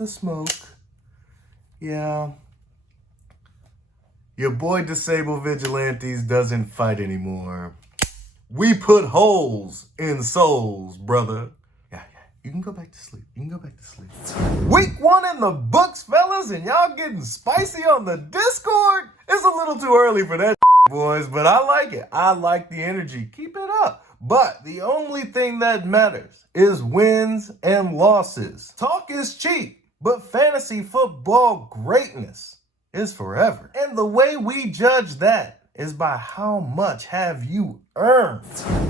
the smoke. Yeah. Your boy Disabled Vigilantes doesn't fight anymore. We put holes in souls, brother. Yeah. You can go back to sleep. Week 1 in the books, fellas, and y'all getting spicy on the Discord? It's a little too early for that, boys, but I like it. I like the energy. Keep it up. But the only thing that matters is wins and losses. Talk is cheap, but fantasy football greatness is forever. And the way we judge that is by how much have you earned.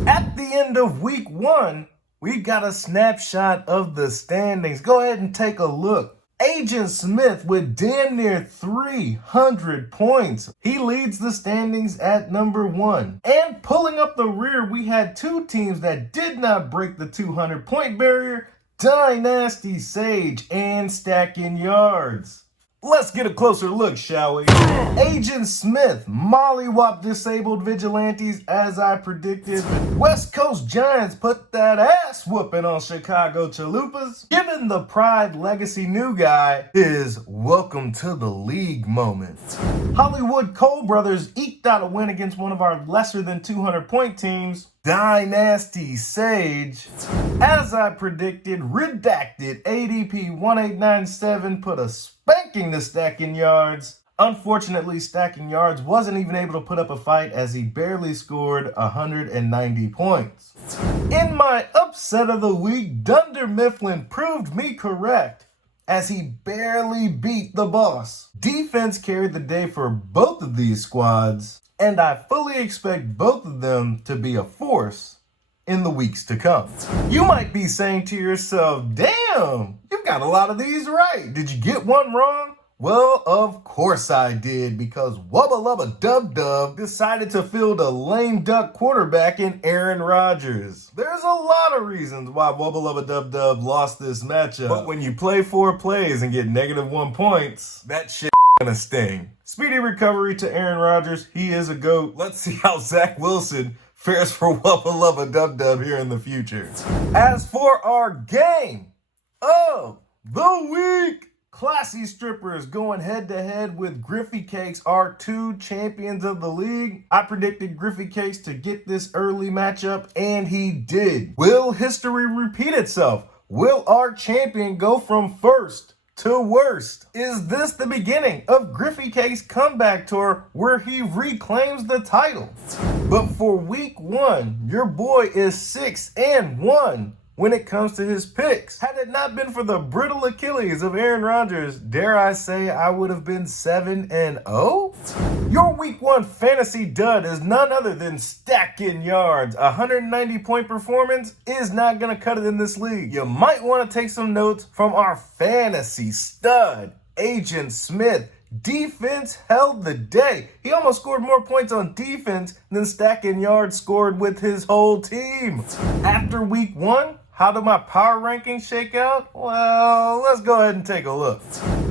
At the end of week 1, we got a snapshot of the standings. Go ahead and take a look. Agent Smith with damn near 300 points. He leads the standings at number 1. And pulling up the rear, we had 2 teams that did not break the 200-point barrier, Dynasty Sage and Stacking Yards. Let's get a closer look, shall we? Agent Smith mollywop Disabled Vigilantes as I predicted. West Coast Giants put that ass whooping on Chicago Chalupas, giving the Pride Legacy new guy his welcome to the league moment. Hollywood Cole Brothers eked out a win against one of our lesser than 200-point teams, Dynasty Sage. As I predicted, redacted ADP 1897 put a spanking to Stacking Yards. Unfortunately, Stacking Yards wasn't even able to put up a fight as he barely scored 190 points. In my upset of the week, Dunder Mifflin proved me correct as he barely beat the boss. Defense carried the day for both of these squads, and I fully expect both of them to be a force in the weeks to come. You might be saying to yourself, damn, you've got a lot of these right. Did you get one wrong? Well, of course I did, because Wubba Lubba Dub Dub decided to field a lame duck quarterback in Aaron Rodgers. There's a lot of reasons why Wubba Lubba Dub Dub lost this matchup, but when you play 4 plays and get -1 points, that shit gonna sting. Speedy recovery to Aaron Rodgers. He is a GOAT. Let's see how Zach Wilson fares for Wubba Lubba Dub Dub here in the future. As for our game of the week, Classy Strippers going head-to-head with Griffey Cakes, our 2 champions of the league. I predicted Griffey Cakes to get this early matchup, and he did. Will history repeat itself? Will our champion go from first to worst? Is this the beginning of Griffey Cakes' comeback tour where he reclaims the title? But for week 1, your boy is 6-1 when it comes to his picks. Had it not been for the brittle Achilles of Aaron Rodgers, dare I say I would have been 7-0? Your week 1 fantasy dud is none other than Stacking Yards. 190-point performance is not gonna cut it in this league. You might want to take some notes from our fantasy stud, Agent Smith. Defense held the day. He almost scored more points on defense than Stacking Yards scored with his whole team. After week 1, how do my power rankings shake out? Well, let's go ahead and take a look.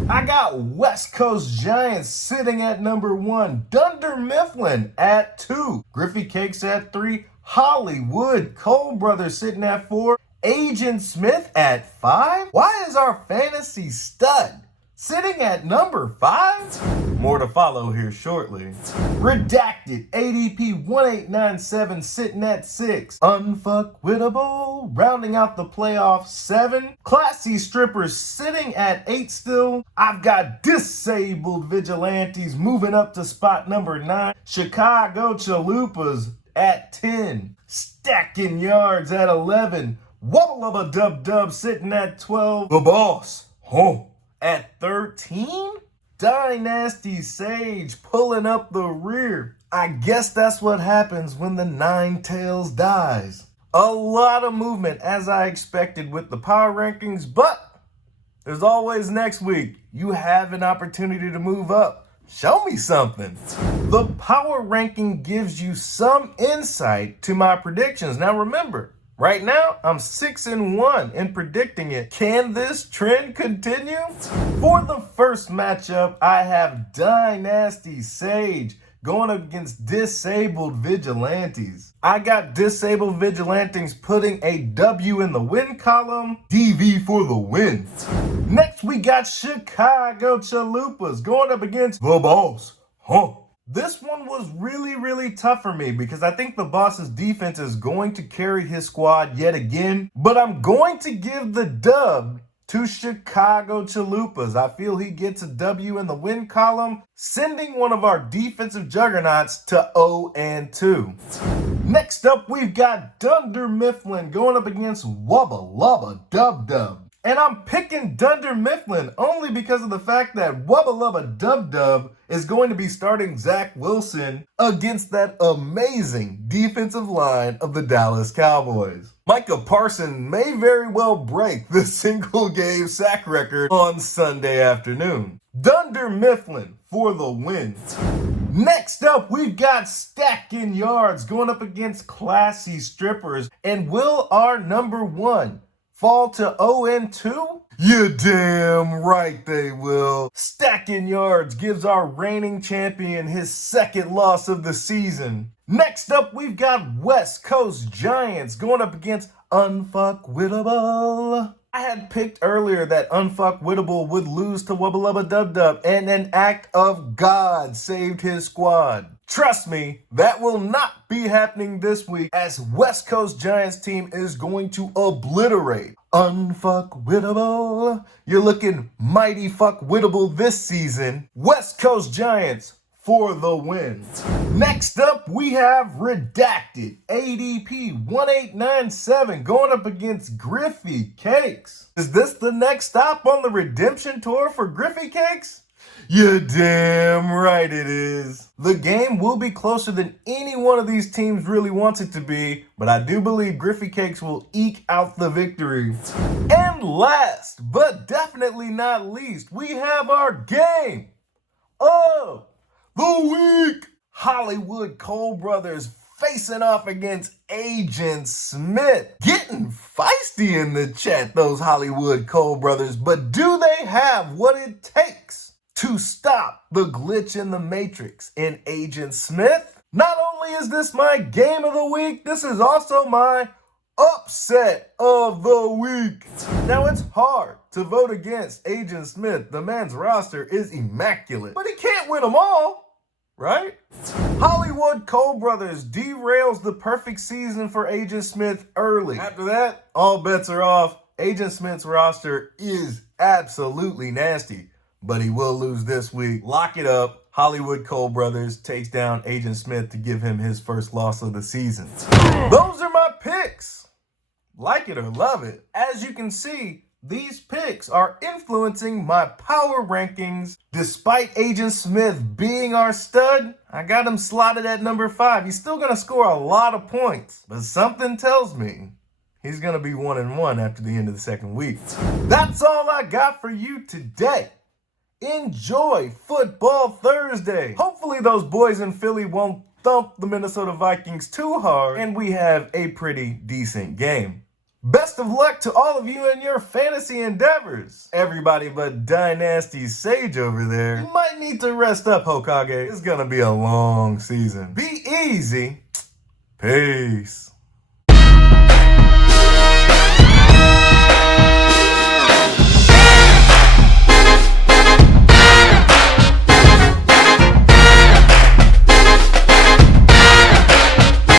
I got West Coast Giants sitting at number 1, Dunder Mifflin at 2, Griffey Cakes at 3, Hollywood Cole Brothers sitting at 4, Agent Smith at 5. Why is our fantasy stud sitting at number 5? More to follow here shortly. Redacted ADP 1897 sitting at 6. Unfuckwittable rounding out the playoff 7. Classy Strippers sitting at 8 still. I've got Disabled Vigilantes moving up to spot number 9. Chicago Chalupas at 10. Stacking Yards at 11. Wubba Lubba Dub Dub sitting at 12. The boss, at 13? Dynasty Sage pulling up the rear. I guess that's what happens when the 9 tails dies. A lot of movement as I expected with the power rankings, but there's always next week. You have an opportunity to move up. Show me something. The power ranking gives you some insight to my predictions. Now remember, right now, I'm 6-1 in predicting it. Can this trend continue? For the first matchup, I have Dynasty Sage going up against Disabled Vigilantes. I got Disabled Vigilantes putting a W in the win column. DV for the win. Next, we got Chicago Chalupas going up against the Boss. This one was really tough for me because I think the Boss's defense is going to carry his squad yet again. But I'm going to give the dub to Chicago Chalupas. I feel he gets a W in the win column, sending one of our defensive juggernauts to 0-2. Next up, we've got Dunder Mifflin going up against Wubba Lubba Dub Dub. And I'm picking Dunder Mifflin only because of the fact that Wubba Lubba Dub Dub is going to be starting Zach Wilson against that amazing defensive line of the Dallas Cowboys. Micah Parsons may very well break the single game sack record on Sunday afternoon. Dunder Mifflin for the win. Next up, we've got Stacking Yards going up against Classy Strippers. And will our number one fall to 0-2? You're damn right they will. Stacking Yards gives our reigning champion his second loss of the season. Next up, we've got West Coast Giants going up against Unfuckwittable. I had picked earlier that Unfuckwittable would lose to Wubba Lubba Dub Dub, and an act of God saved his squad. Trust me, that will not be happening this week, as West Coast Giants team is going to obliterate Unfuckwittable. You're looking mighty fuckwittable this season. West Coast Giants for the win. Next up, we have Redacted ADP 1897 going up against Griffey Cakes. Is this the next stop on the redemption tour for Griffey Cakes? You're damn right it is. The game will be closer than any one of these teams really wants it to be, but I do believe Griffey Cakes will eke out the victory. And last, but definitely not least, we have our game of the week. Hollywood Cole Brothers facing off against Agent Smith. Getting feisty in the chat, those Hollywood Cole Brothers, but do they have what it takes to stop the glitch in the Matrix in Agent Smith? Not only is this my game of the week, this is also my upset of the week. Now, it's hard to vote against Agent Smith. The man's roster is immaculate, but he can't win them all, right? Hollywood Cole Brothers derails the perfect season for Agent Smith early. After that, all bets are off. Agent Smith's roster is absolutely nasty, but he will lose this week. Lock it up. Hollywood Cole Brothers takes down Agent Smith to give him his first loss of the season. Those are my picks. Like it or love it. As you can see, these picks are influencing my power rankings. Despite Agent Smith being our stud, I got him slotted at number 5. He's still going to score a lot of points, but something tells me he's going to be 1-1 after the end of the second week. That's all I got for you today. Enjoy Football Thursday. Hopefully those boys in Philly won't thump the Minnesota Vikings too hard, and we have a pretty decent game. Best of luck to all of you in your fantasy endeavors. Everybody but Dynasty's Sage over there. You might need to rest up, Hokage. It's gonna be a long season. Be easy. Peace.